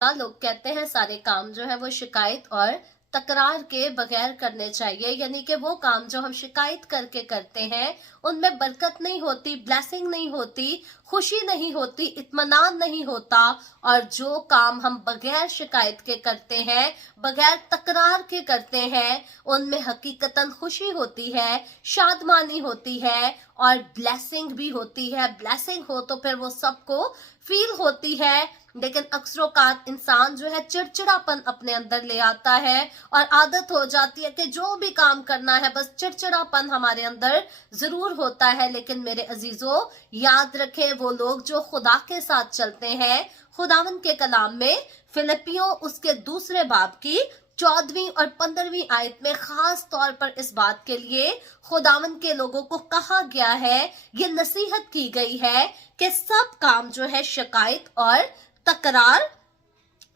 लोग कहते हैं सारे काम जो है वो शिकायत और तकरार के बगैर करने चाहिए, यानी कि वो काम जो हम शिकायत करके करते हैं उनमें बरकत नहीं होती, ब्लेसिंग नहीं होती, खुशी नहीं होती, इत्मीनान नहीं होता। और जो काम हम बगैर शिकायत के करते हैं, बगैर तकरार के करते हैं, उनमें हकीकतन खुशी होती है, शादमानी होती है और ब्लेसिंग भी होती है। ब्लेसिंग हो तो फिर वो सबको फील होती है, लेकिन अक्सरोकात इंसान जो है चिड़चिड़ापन अपने अंदर ले आता है और आदत हो जाती है कि जो भी काम करना है बस चिड़चिड़ापन हमारे अंदर जरूर होता है। लेकिन मेरे अजीजों, याद रखें वो लोग जो खुदा के साथ चलते हैं, खुदावन के कलाम में फिलिपियों उसके दूसरे बाब की 14वीं और 15वीं आयत में खास तौर पर इस बात के लिए खुदावन के लोगों को कहा गया है, ये नसीहत की गई है कि सब काम जो है शिकायत और तकरार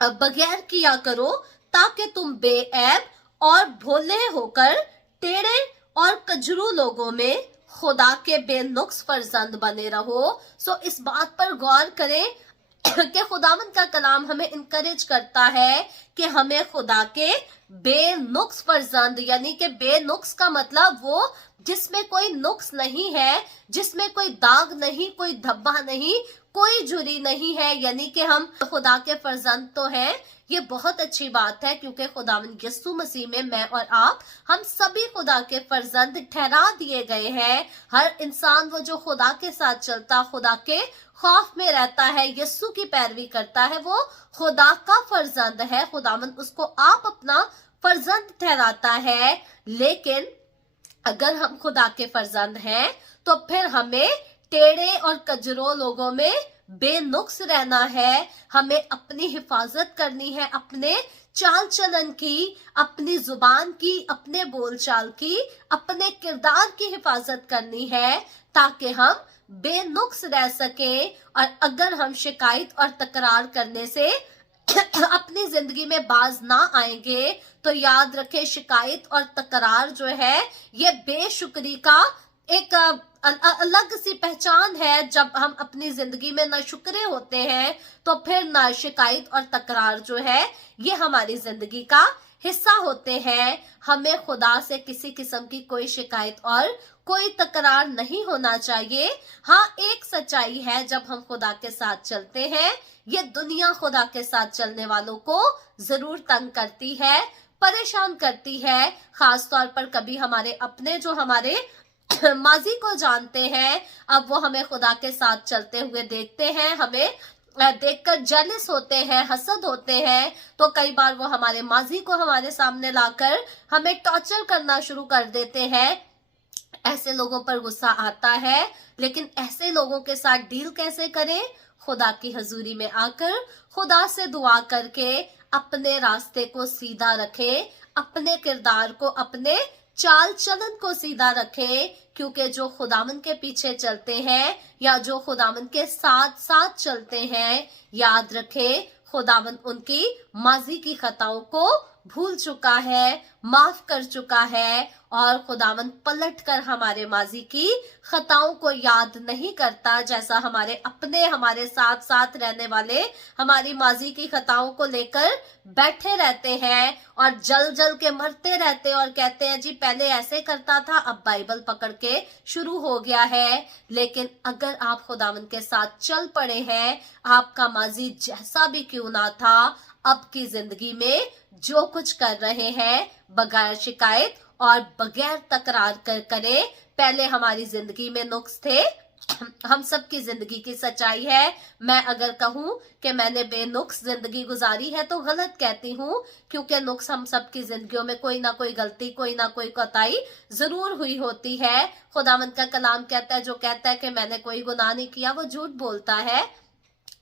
बगैर किया करो, ताकि तुम बेऐब और भोले होकर टेढ़े और कजरू लोगों में खुदा के बेनुक्स फर्जंद बने रहो। सो इस बात पर गौर करें कि खुदावन का कलाम हमें इनकरेज करता है कि हमें खुदा के बेनुक्स फर्जंद, यानी कि बेनुक्स का मतलब वो जिसमें कोई नुक्स नहीं है, जिसमें कोई दाग नहीं, कोई धब्बा नहीं, कोई झुर्री नहीं है, यानी कि हम खुदा के फर्जंद तो हैं। ये बहुत अच्छी बात है क्योंकि खुदावन यीशु मसीह में मैं और आप, हम सभी खुदा के फर्जंद ठहरा दिए गए हैं। हर इंसान वो जो खुदा के साथ चलता, खुदा के खौफ में रहता है, यीशु की पैरवी करता है, वो खुदा का फर्जंद है। खुदावन उसको आप अपना फर्जंद ठहराता है। लेकिन अगर हम खुदा के फर्जंद हैं तो फिर हमें टेढ़े और कजरों लोगों में बेनुक्स रहना है। हमें अपनी हिफाजत करनी है, अपने चाल चलन की, अपनी जुबान की, अपने बोलचाल की, अपने किरदार की हिफाजत करनी है ताकि हम बेनुक्स रह सके। और अगर हम शिकायत और तकरार करने से अपनी जिंदगी में बाज ना आएंगे तो याद रखें, शिकायत और तकरार जो है ये बेशुक्री का एक अलग सी पहचान है। जब हम अपनी जिंदगी में नाशुक्रे होते हैं तो फिर ना शिकायत और तकरार जो है ये हमारी जिंदगी का हिस्सा होते हैं। हमें खुदा से किसी किस्म की कोई शिकायत और कोई तकरार नहीं होना चाहिए। हाँ, एक सच्चाई है, जब हम खुदा के साथ चलते हैं, ये दुनिया खुदा के साथ चलने वालों को जरूर तंग करती है, परेशान करती है। खास तौर पर कभी हमारे अपने जो हमारे माजी को जानते हैं, अब वो हमें खुदा के साथ चलते हुए देखते हैं, हमें देखकर जेलस होते हैं, हसद होते हैं, तो कई बार वो हमारे माजी को हमारे सामने लाकर हमें टॉर्चर करना शुरू कर देते हैं। ऐसे लोगों पर गुस्सा आता है, लेकिन ऐसे लोगों के साथ डील कैसे करें? खुदा की हजूरी में आकर खुदा से दुआ करके अपने रास्ते को सीधा रखें, अपने किरदार को, अपने चाल चलन को सीधा रखें। क्योंकि जो खुदावन के पीछे चलते हैं या जो खुदावन के साथ साथ चलते हैं, याद रखें खुदावन उनकी माजी की खताओं को भूल चुका है, माफ कर चुका है, और खुदावन पलट कर हमारे माजी की खताओं को याद नहीं करता। जैसा हमारे अपने, हमारे साथ साथ रहने वाले हमारी माजी की खताओं को लेकर बैठे रहते हैं और जल जल के मरते रहते हैं और कहते हैं जी पहले ऐसे करता था, अब बाइबल पकड़ के शुरू हो गया है। लेकिन अगर आप खुदावन के साथ चल पड़े हैं, आपका माजी जैसा भी क्यों ना था, अब की जिंदगी में जो कुछ कर रहे हैं बगैर शिकायत और बगैर तकरार करें। पहले हमारी जिंदगी में नुक्स थे, हम सब की जिंदगी की सच्चाई है। मैं अगर कहूं कि मैंने बेनुक्स जिंदगी गुजारी है तो गलत कहती हूं, क्योंकि नुक्स हम सब की जिंदगियों में कोई ना कोई गलती, कोई ना कोई कोताही जरूर हुई होती है। खुदावंद का कलाम कहता है, जो कहता है कि मैंने कोई गुनाह नहीं किया वो झूठ बोलता है।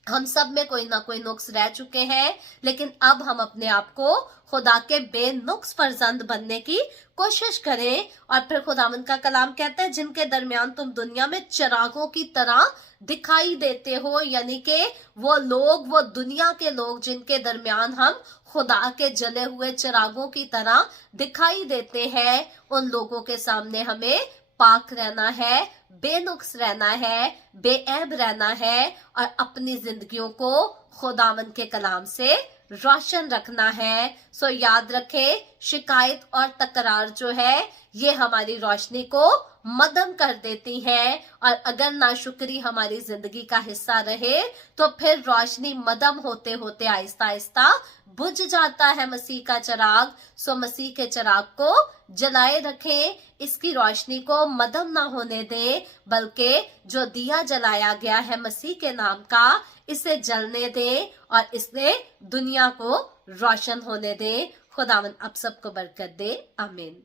हम सब में कोई ना कोई नुक्स रह चुके हैं, लेकिन अब हम अपने आप को खुदा के बेनुक्स फर्जंद बनने की कोशिश करें। और फिर खुदावंद का कलाम कहता है, जिनके दरमियान तुम दुनिया में चिरागों की तरह दिखाई देते हो, यानी कि वो लोग, वो दुनिया के लोग जिनके दरमियान हम खुदा के जले हुए चिरागों की तरह दिखाई देते हैं, उन लोगों के सामने हमें पाक रहना है, बेनुक्स रहना है, बेऐब रहना है और अपनी जिंदगियों को खुदावंद के कलाम से रोशन रखना है। सो याद रखें, शिकायत और तकरार जो है ये हमारी रोशनी को मदम कर देती है और अगर नाशुक्री हमारी जिंदगी का हिस्सा रहे तो फिर रोशनी मदम होते होते आहिस्ता आहिस्ता बुझ जाता है मसीह का चिराग। सो मसीह के चिराग को जलाए रखें, इसकी रोशनी को मदम ना होने दें, बल्कि जो दिया जलाया गया है मसीह के नाम का, इसे जलने दें और इससे दुनिया को रोशन होने दें। खुदावंद आप सबको बरकत दे, आमीन।